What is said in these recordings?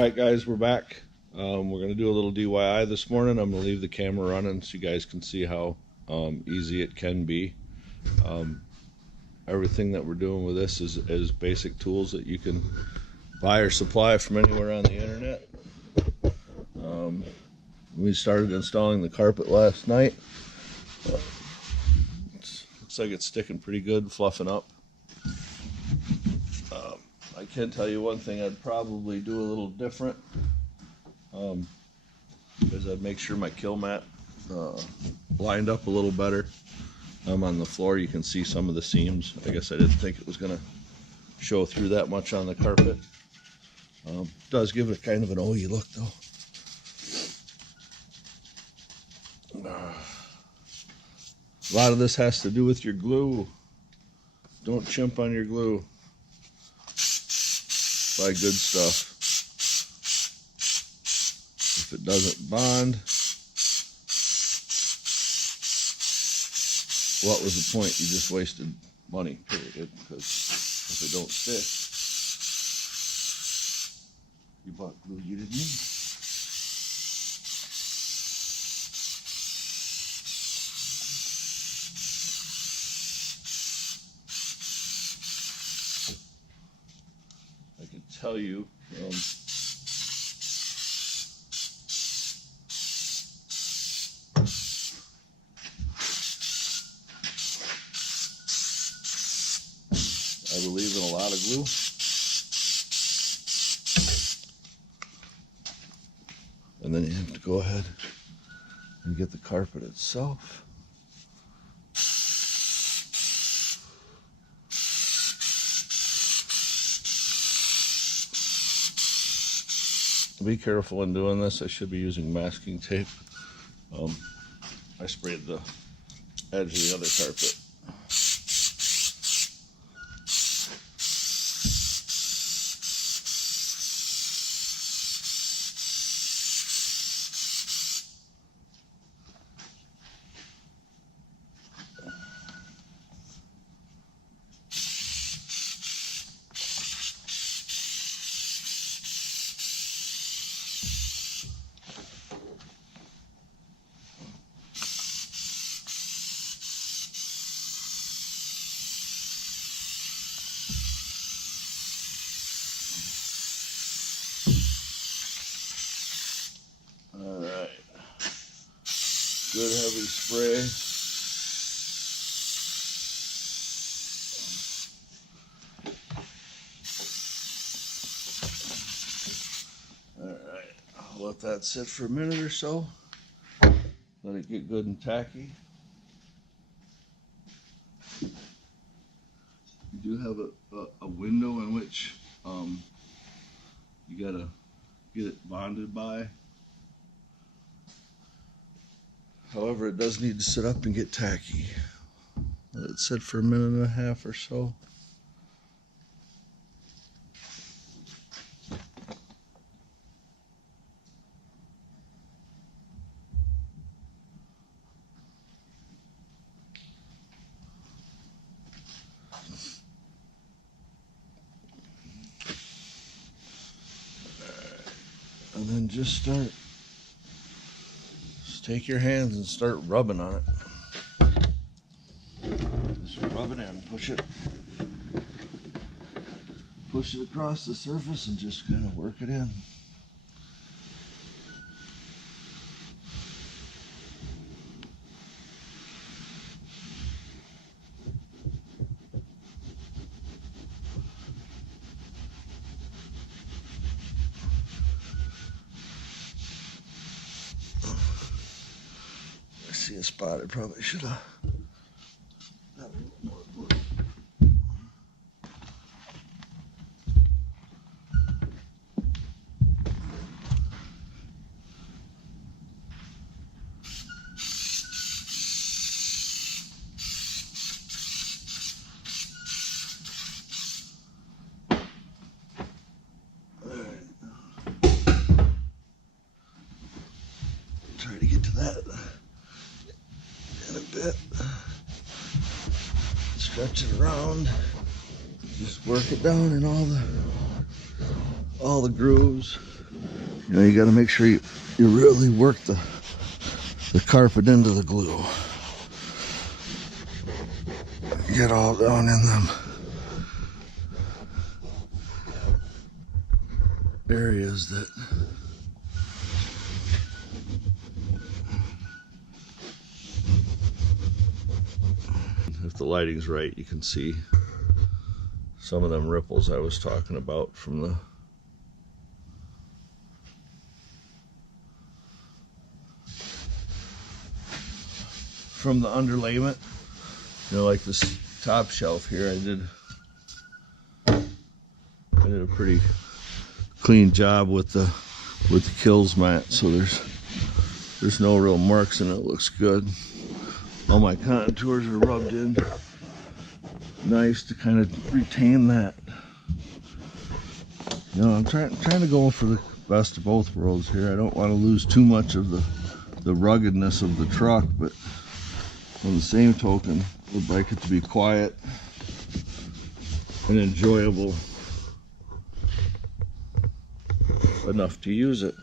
Alright guys, we're back. We're going to do a little DIY this morning. I'm going to leave the camera running so you guys can see how easy it can be. Everything that we're doing with this is basic tools that you can buy or supply from anywhere on the internet. We started installing the carpet last night. Looks like it's sticking pretty good, fluffing up. I can tell you one thing I'd probably do a little different, is I'd make sure my kill mat lined up a little better. On the floor you can see some of the seams. I guess I didn't think it was going to show through that much on the carpet. Does give it kind of an oily look though. A lot of this has to do with your glue. Don't chimp on your glue. Buy good stuff. If it doesn't bond, what was the point? You just wasted money, period. Because if it don't stick, you bought glue you didn't need. I can tell you, I believe in a lot of glue. And then you have to go ahead and get the carpet itself. Be careful when doing this. I should be using masking tape. I sprayed the edge of the other carpet. Alright, good heavy spray. Alright, I'll let that sit for a minute or so. Let it get good and tacky. You do have a window in which you gotta get it bonded by. However, it does need to sit up and get tacky. Let it sit for a minute and a half or so. And then just take your hands and start rubbing on it. Just rub it in, push it across the surface and just kind of work it in. I see a spot I probably should have. Try to get to that in a bit. Stretch it around. Just work it down in all the grooves. You know, you got to make sure you really work the carpet into the glue. Get all down in them areas that if the lighting's right, you can see some of them ripples I was talking about from the underlayment. You know, like this top shelf here, I did a pretty clean job with the Kills mat, so there's no real marks and it looks good. All my contours are rubbed in nice to kind of retain that. You know, I'm trying to go for the best of both worlds here. I don't want to lose too much of the ruggedness of the truck, but on the same token, would like it to be quiet and enjoyable enough to use it.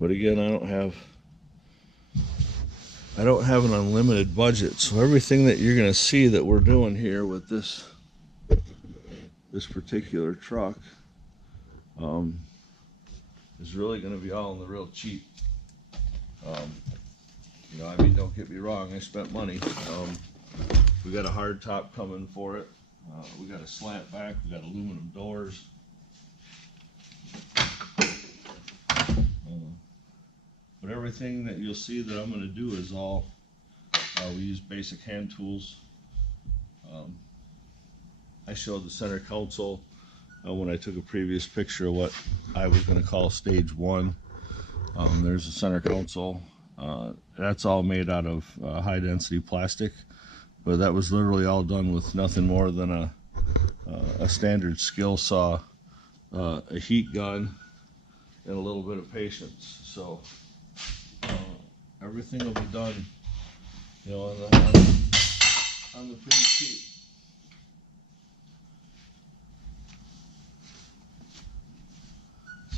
But again, I don't have an unlimited budget, so everything that you're going to see that we're doing here with this particular truck is really going to be all in the real cheap. You know, I mean, don't get me wrong, I spent money. We got a hard top coming for it. We got a slant back, we got aluminum doors. But everything that you'll see that I'm going to do is all, we use basic hand tools. I showed the center console when I took a previous picture of what I was going to call stage one. There's a center console. That's all made out of high density plastic, but that was literally all done with nothing more than a standard skill saw, a heat gun, and a little bit of patience. So everything will be done, you know, on the pretty cheap.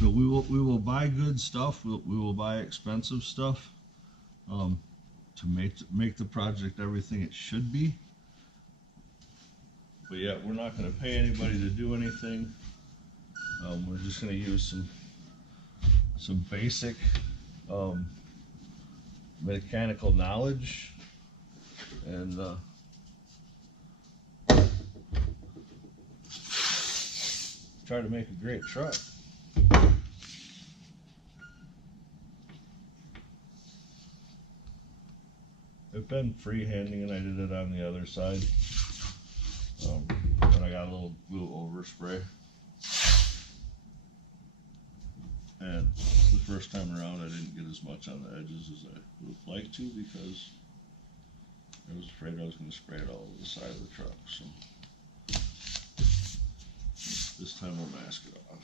So we will buy good stuff. We will buy expensive stuff to make the project everything it should be. But yeah, we're not going to pay anybody to do anything. We're just going to use some basic mechanical knowledge and try to make a great truck. I've been freehanding and I did it on the other side. And I got a little glue overspray. And the first time around I didn't get as much on the edges as I would have liked to because I was afraid I was going to spray it all over the side of the truck. So this time we'll mask it off.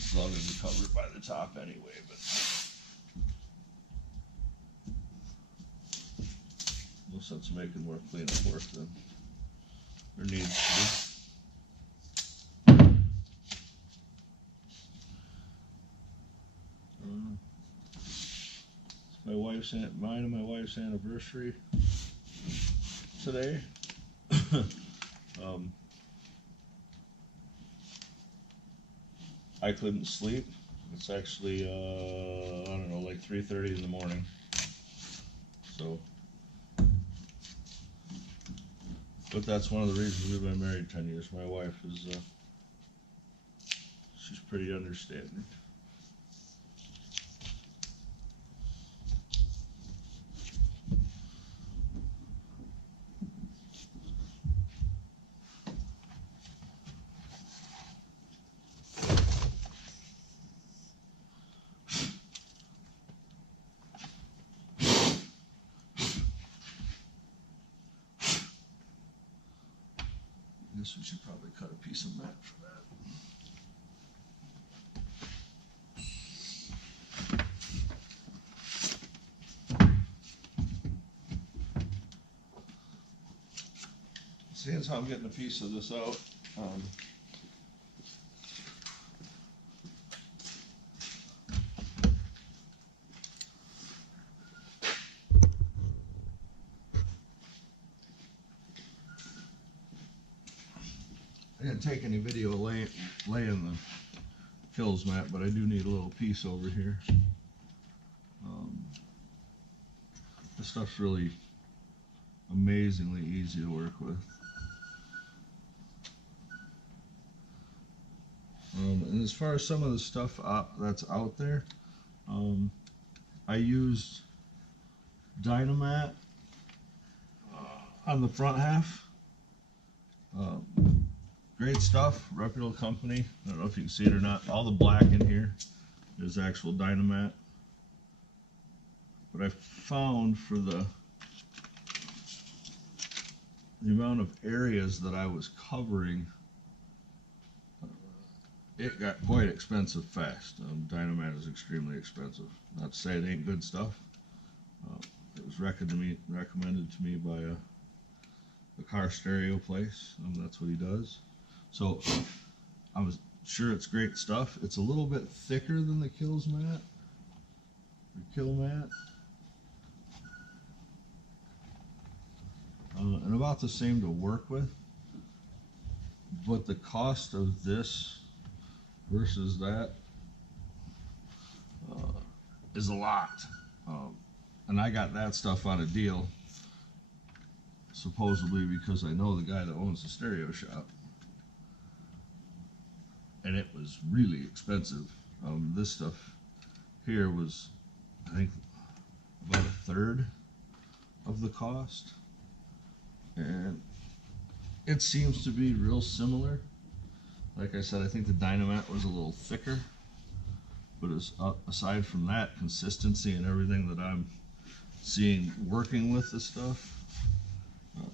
It's all going to be covered by the top anyway, but no sense of making more cleanup work than there needs to be. It's mine and my wife's anniversary today. I couldn't sleep. It's actually I don't know, like 3:30 in the morning. So, but that's one of the reasons we've been married 10 years. My wife is she's pretty understanding. I guess we should probably cut a piece of mat for that. seeing as how I'm getting a piece of this out, I didn't take any video laying the kills mat, but I do need a little piece over here. This stuff's really amazingly easy to work with. And as far as some of the stuff that's out there, I used Dynamat on the front half. Great stuff, reputable company. I don't know if you can see it or not. All the black in here is actual Dynamat. But I found for the amount of areas that I was covering, it got quite expensive fast. Dynamat is extremely expensive. Not to say it ain't good stuff. It was recommended to me by a car stereo place. That's what he does. So I was sure it's great stuff. It's a little bit thicker than the Kills mat, or Kill mat, and about the same to work with. But the cost of this versus that is a lot. And I got that stuff on a deal, supposedly because I know the guy that owns the stereo shop. And it was really expensive. This stuff here was, I think, about a third of the cost. And it seems to be real similar. Like I said, I think the Dynamat was a little thicker. But aside from that, consistency and everything that I'm seeing working with the stuff,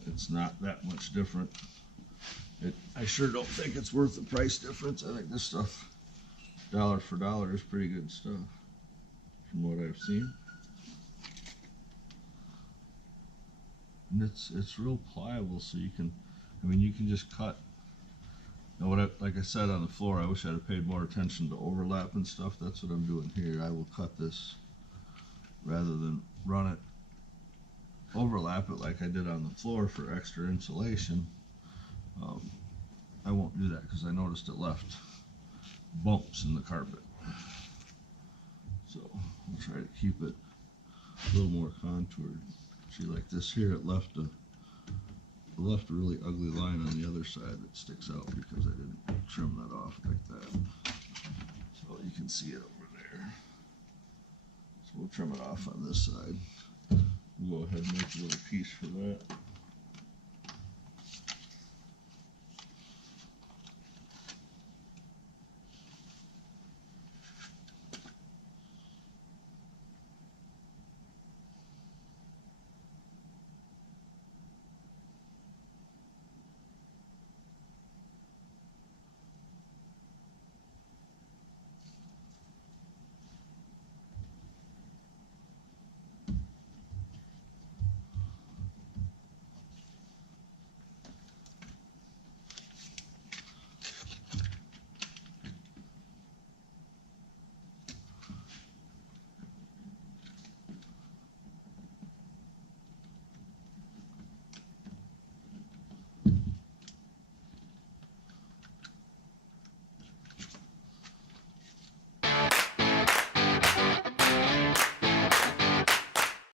it's not that much different. I sure don't think it's worth the price difference. I think this stuff, dollar for dollar, is pretty good stuff from what I've seen. And it's real pliable, so you can, you can just cut. Now like I said on the floor, I wish I'd have paid more attention to overlap and stuff. That's what I'm doing here. I will cut this rather than run it, overlap it like I did on the floor for extra insulation. I won't do that because I noticed it left bumps in the carpet. So I'll try to keep it a little more contoured. See, like this here, it left a really ugly line on the other side that sticks out because I didn't trim that off like that. So you can see it over there. So we'll trim it off on this side. We'll go ahead and make a little piece for that.